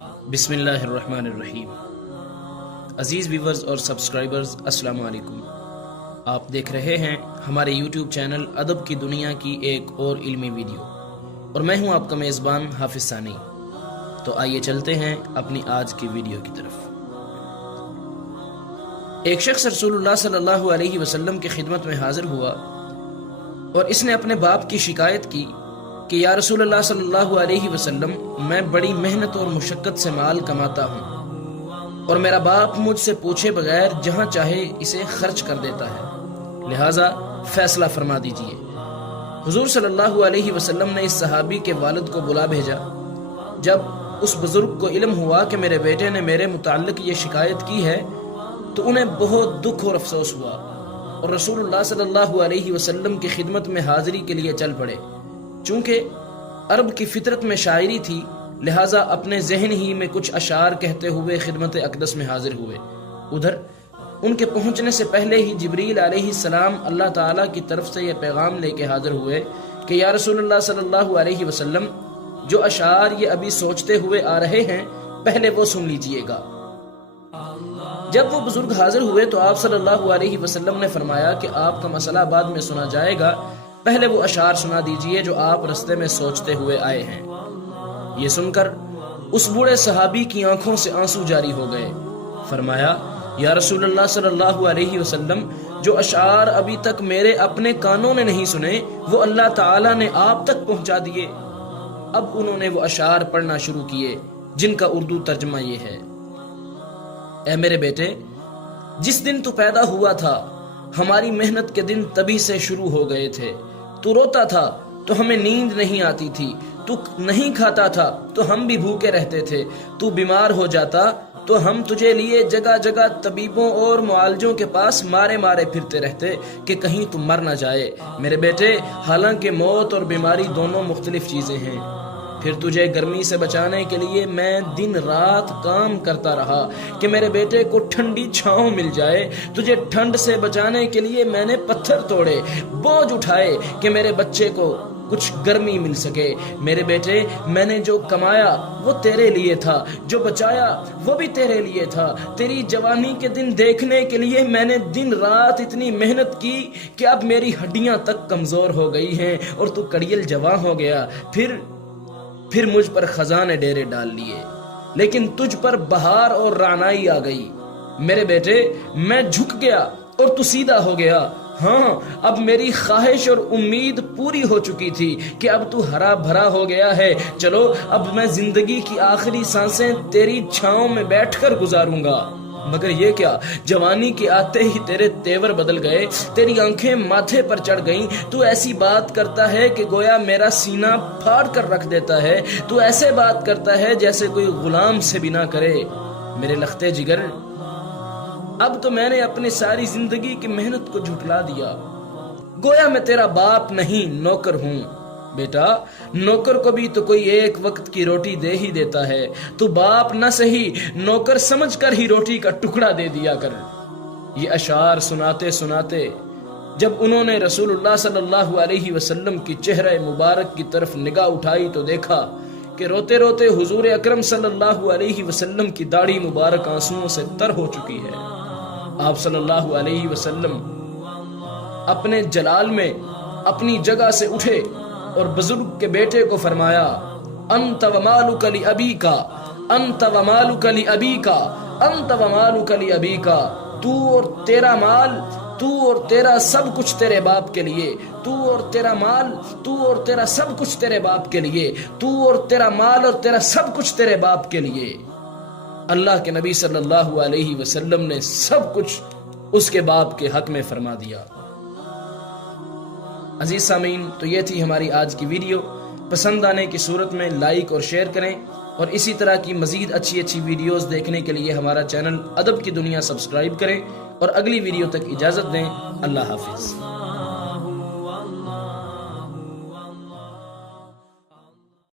بسم اللہ الرحمن الرحیم۔ عزیز ویورز اور سبسکرائبرز، السلام علیکم۔ آپ دیکھ رہے ہیں ہمارے یوٹیوب چینل ادب کی دنیا کی ایک اور علمی ویڈیو، اور میں ہوں آپ کا میزبان حافظ ثانی۔ تو آئیے چلتے ہیں اپنی آج کی ویڈیو کی طرف۔ ایک شخص رسول اللہ صلی اللہ علیہ وسلم کی خدمت میں حاضر ہوا اور اس نے اپنے باپ کی شکایت کی کہ یا رسول اللہ صلی اللہ علیہ وسلم، میں بڑی محنت اور مشقت سے مال کماتا ہوں اور میرا باپ مجھ سے پوچھے بغیر جہاں چاہے اسے خرچ کر دیتا ہے، لہٰذا فیصلہ فرما دیجئے۔ حضور صلی اللہ علیہ وسلم نے اس صحابی کے والد کو بلا بھیجا۔ جب اس بزرگ کو علم ہوا کہ میرے بیٹے نے میرے متعلق یہ شکایت کی ہے تو انہیں بہت دکھ اور افسوس ہوا، اور رسول اللہ صلی اللہ علیہ وسلم کی خدمت میں حاضری کے لیے چل پڑے۔ چونکہ عرب کی فطرت میں شاعری تھی، لہٰذا اپنے ذہن ہی میں کچھ اشعار کہتے ہوئے خدمت اقدس میں حاضر ہوئے۔ ادھر ان کے پہنچنے سے پہلے ہی جبریل علیہ السلام اللہ تعالیٰ کی طرف سے یہ پیغام لے کے حاضر ہوئے کہ یا رسول اللہ صلی اللہ علیہ وسلم، جو اشعار یہ ابھی سوچتے ہوئے آ رہے ہیں پہلے وہ سن لیجئے گا۔ جب وہ بزرگ حاضر ہوئے تو آپ صلی اللہ علیہ وسلم نے فرمایا کہ آپ کا مسئلہ بعد میں سنا جائے گا، پہلے وہ اشعار سنا دیجئے جو آپ رستے میں سوچتے ہوئے آئے ہیں۔ یہ سن کر اس بوڑھے صحابی کی آنکھوں سے آنسو جاری ہو گئے۔ فرمایا، یا رسول اللہ صلی اللہ علیہ وسلم، جو اشعار ابھی تک میرے اپنے کانوں نے نہیں سنے وہ اللہ تعالیٰ نے آپ تک پہنچا دیے۔ اب انہوں نے وہ اشعار پڑھنا شروع کیے جن کا اردو ترجمہ یہ ہے: اے میرے بیٹے، جس دن تو پیدا ہوا تھا ہماری محنت کے دن تبھی سے شروع ہو گئے تھے۔ تو روتا تھا تو ہمیں نیند نہیں آتی تھی، تو نہیں کھاتا تھا تو ہم بھی بھوکے رہتے تھے، تو بیمار ہو جاتا تو ہم تجھے لیے جگہ جگہ طبیبوں اور معالجوں کے پاس مارے مارے پھرتے رہتے کہ کہیں تم مر نہ جائے۔ میرے بیٹے، حالانکہ موت اور بیماری دونوں مختلف چیزیں ہیں، پھر تجھے گرمی سے بچانے کے لیے میں دن رات کام کرتا رہا کہ میرے بیٹے کو ٹھنڈی چھاؤں مل جائے۔ تجھے ٹھنڈ سے بچانے کے لیے میں نے پتھر توڑے، بوجھ اٹھائے کہ میرے بچے کو کچھ گرمی مل سکے۔ میرے بیٹے، میں نے جو کمایا وہ تیرے لیے تھا، جو بچایا وہ بھی تیرے لیے تھا۔ تیری جوانی کے دن دیکھنے کے لیے میں نے دن رات اتنی محنت کی کہ اب میری ہڈیاں تک کمزور ہو گئی ہیں اور تو کڑیل جواں ہو گیا۔ پھر مجھ پر خزاں نے ڈیرے ڈال لیے، لیکن تجھ پر بہار اور رعنائی آ گئی۔ میرے بیٹے، میں جھک گیا اور تو سیدھا ہو گیا۔ ہاں، اب میری خواہش اور امید پوری ہو چکی تھی کہ اب تو ہرا بھرا ہو گیا ہے۔ چلو، اب میں زندگی کی آخری سانسیں تیری چھاؤں میں بیٹھ کر گزاروں گا۔ مگر یہ کیا، جوانی کے آتے ہی تیرے تیور بدل گئے، تیری آنکھیں ماتھے پر چڑھ گئیں، تو ایسی بات کرتا ہے کہ گویا میرا سینہ پھاڑ کر رکھ دیتا ہے، تو ایسے بات کرتا ہے جیسے کوئی غلام سے بھی نہ کرے۔ میرے لختے جگر، اب تو میں نے اپنی ساری زندگی کی محنت کو جھٹلا دیا۔ گویا میں تیرا باپ نہیں، نوکر ہوں۔ بیٹا، نوکر کو بھی تو کوئی ایک وقت کی روٹی دے ہی دیتا ہے، تو باپ نہ سہی نوکر سمجھ کر ہی روٹی کا ٹکڑا دے دیا کر۔ یہ اشعار سناتے سناتے جب انہوں نے رسول اللہ صلی اللہ علیہ وسلم کی چہرہ مبارک کی طرف نگاہ اٹھائی تو دیکھا کہ روتے روتے حضور اکرم صلی اللہ علیہ وسلم کی داڑھی مبارک آنسوؤں سے تر ہو چکی ہے۔ آپ صلی اللہ علیہ وسلم اپنے جلال میں اپنی جگہ سے اٹھے اور بزرگ کے بیٹے کو فرمایا، انت ومالک لابیک، انت ومالک لابیک، انت ومالک لابیک، تو اور تیرا مال، تو اور تیرا سب کچھ تیرے باپ کے لیے، تو اور تیرا مال، تو اور تیرا سب کچھ تیرے باپ کے لیے، تو اور تیرا مال اور تیرا سب کچھ تیرے باپ کے لیے۔ اللہ کے نبی صلی اللہ علیہ وسلم نے سب کچھ اس کے باپ کے حق میں فرما دیا۔ عزیز سامعین، تو یہ تھی ہماری آج کی ویڈیو۔ پسند آنے کی صورت میں لائک اور شیئر کریں، اور اسی طرح کی مزید اچھی ویڈیوز دیکھنے کے لیے ہمارا چینل ادب کی دنیا سبسکرائب کریں، اور اگلی ویڈیو تک اجازت دیں۔ اللہ حافظ۔